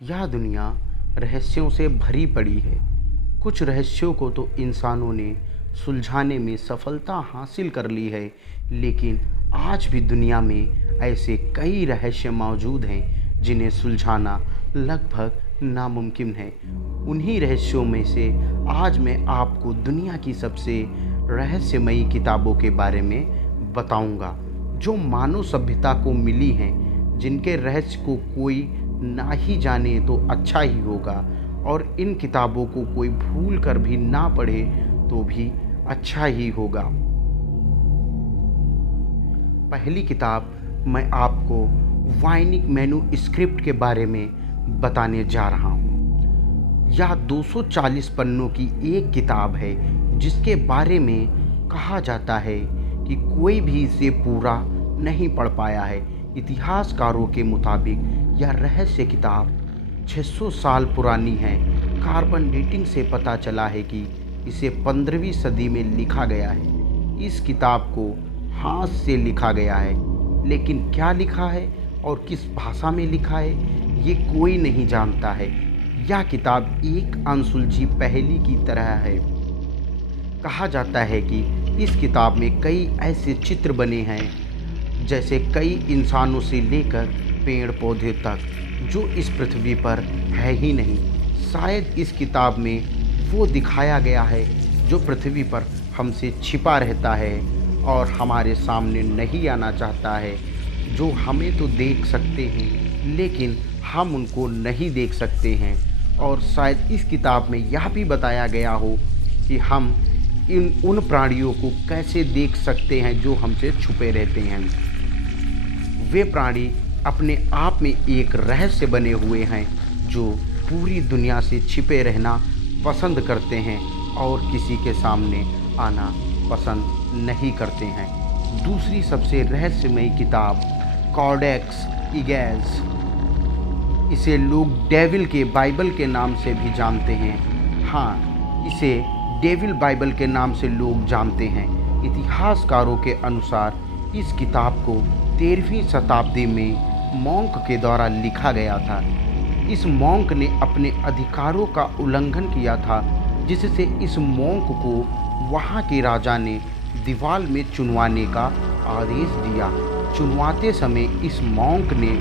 यह दुनिया रहस्यों से भरी पड़ी है। कुछ रहस्यों को तो इंसानों ने सुलझाने में सफलता हासिल कर ली है, लेकिन आज भी दुनिया में ऐसे कई रहस्य मौजूद हैं जिन्हें सुलझाना लगभग नामुमकिन है। उन्हीं रहस्यों में से आज मैं आपको दुनिया की सबसे रहस्यमयी किताबों के बारे में बताऊंगा, जो मानव सभ्यता को मिली हैं, जिनके रहस्य को कोई ना ही जाने तो अच्छा ही होगा, और इन किताबों को कोई भूल कर भी ना पढ़े तो भी अच्छा ही होगा। पहली किताब मैं आपको वाइनिक मैन्युस्क्रिप्ट के बारे में बताने जा रहा हूँ। यह 240 पन्नों की एक किताब है जिसके बारे में कहा जाता है कि कोई भी इसे पूरा नहीं पढ़ पाया है। इतिहासकारों के मुताबिक यह रहस्य किताब 600 साल पुरानी है। कार्बन डेटिंग से पता चला है कि इसे 15वीं सदी में लिखा गया है। इस किताब को हाथ से लिखा गया है, लेकिन क्या लिखा है और किस भाषा में लिखा है ये कोई नहीं जानता है। यह किताब एक अनसुलझी पहेली की तरह है। कहा जाता है कि इस किताब में कई ऐसे चित्र बने हैं, जैसे कई इंसानों से लेकर पेड़ पौधे तक, जो इस पृथ्वी पर है ही नहीं। शायद इस किताब में वो दिखाया गया है जो पृथ्वी पर हमसे छिपा रहता है और हमारे सामने नहीं आना चाहता है, जो हमें तो देख सकते हैं लेकिन हम उनको नहीं देख सकते हैं। और शायद इस किताब में यह भी बताया गया हो कि हम उन प्राणियों को कैसे देख सकते हैं जो हमसे छुपे रहते हैं। वे प्राणी अपने आप में एक रहस्य बने हुए हैं, जो पूरी दुनिया से छिपे रहना पसंद करते हैं और किसी के सामने आना पसंद नहीं करते हैं। दूसरी सबसे रहस्यमयी किताब कॉडेक्स इगैस, इसे लोग डेविल के बाइबल के नाम से भी जानते हैं। हाँ, इसे डेविल बाइबल के नाम से लोग जानते हैं। इतिहासकारों के अनुसार इस किताब को 13वीं शताब्दी में मॉन्क के द्वारा लिखा गया था। इस मॉन्क ने अपने अधिकारों का उल्लंघन किया था, जिससे इस मॉन्क को वहाँ के राजा ने दीवार में चुनवाने का आदेश दिया। चुनवाते समय इस मॉन्क ने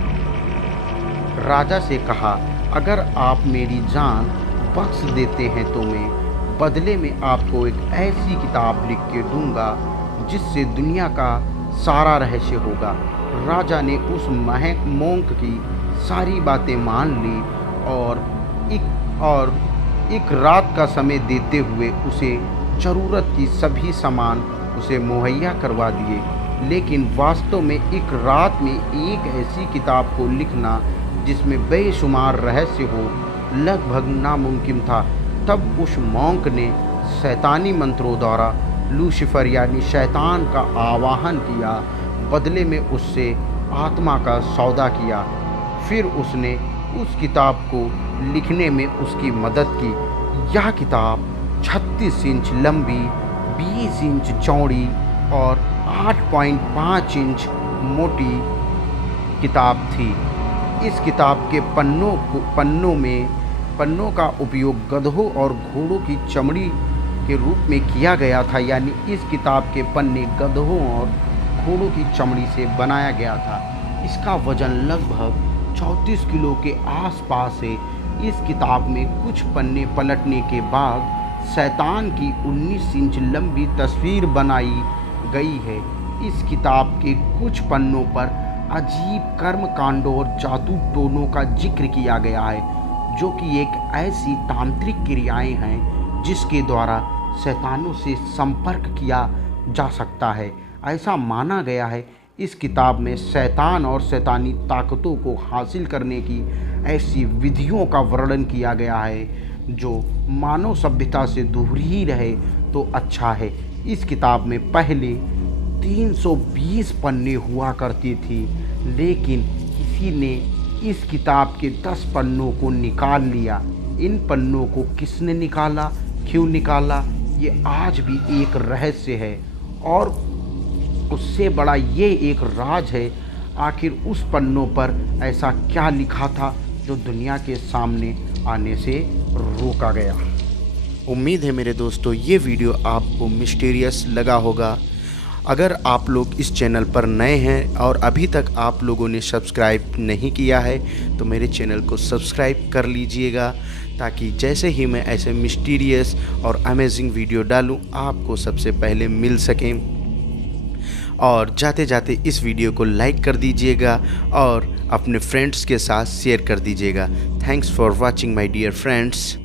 राजा से कहा, अगर आप मेरी जान बख्श देते हैं तो मैं बदले में आपको एक ऐसी किताब लिख के दूंगा जिससे दुनिया का सारा रहस्य होगा। राजा ने उस मॉन्क की सारी बातें मान ली और एक रात का समय देते हुए उसे ज़रूरत की सभी सामान उसे मुहैया करवा दिए। लेकिन वास्तव में एक रात में एक ऐसी किताब को लिखना जिसमें बेशुमार रहस्य हो लगभग नामुमकिन था। तब उस मॉन्क ने शैतानी मंत्रों द्वारा लूसीफर यानी शैतान का आवाहन किया, बदले में उससे आत्मा का सौदा किया। फिर उसने उस किताब को लिखने में उसकी मदद की। यह किताब 36 इंच लंबी, 20 इंच चौड़ी और 8.5 इंच मोटी किताब थी। इस किताब के पन्नों का उपयोग गधों और घोड़ों की चमड़ी के रूप में किया गया था, यानी इस किताब के पन्ने गधों और घोड़ों की चमड़ी से बनाया गया था। इसका वजन लगभग 34 किलो के आसपास है। इस किताब में कुछ पन्ने पलटने के बाद शैतान की 19 इंच लंबी तस्वीर बनाई गई है। इस किताब के कुछ पन्नों पर अजीब कर्म कांडों और जादू टोनों का जिक्र किया गया है, जो कि एक ऐसी तांत्रिक क्रियाएं हैं जिसके द्वारा शैतानों से संपर्क किया जा सकता है। ऐसा माना गया है इस किताब में शैतान और शैतानी ताकतों को हासिल करने की ऐसी विधियों का वर्णन किया गया है जो मानव सभ्यता से दूर ही रहे तो अच्छा है। इस किताब में पहले 320 पन्ने हुआ करती थी, लेकिन किसी ने इस किताब के 10 पन्नों को निकाल लिया। इन पन्नों को किसने निकाला, क्यों निकाला, ये आज भी एक रहस्य है और उससे बड़ा ये एक राज है। आखिर उस पन्नों पर ऐसा क्या लिखा था जो दुनिया के सामने आने से रोका गया। उम्मीद है मेरे दोस्तों ये वीडियो आपको मिस्टीरियस लगा होगा। अगर आप लोग इस चैनल पर नए हैं और अभी तक आप लोगों ने सब्सक्राइब नहीं किया है तो मेरे चैनल को सब्सक्राइब कर लीजिएगा, ताकि जैसे ही मैं ऐसे मिस्टीरियस और अमेजिंग वीडियो डालूं आपको सबसे पहले मिल सकें। और जाते जाते इस वीडियो को लाइक कर दीजिएगा और अपने फ्रेंड्स के साथ शेयर कर दीजिएगा। Thanks for watching my dear friends.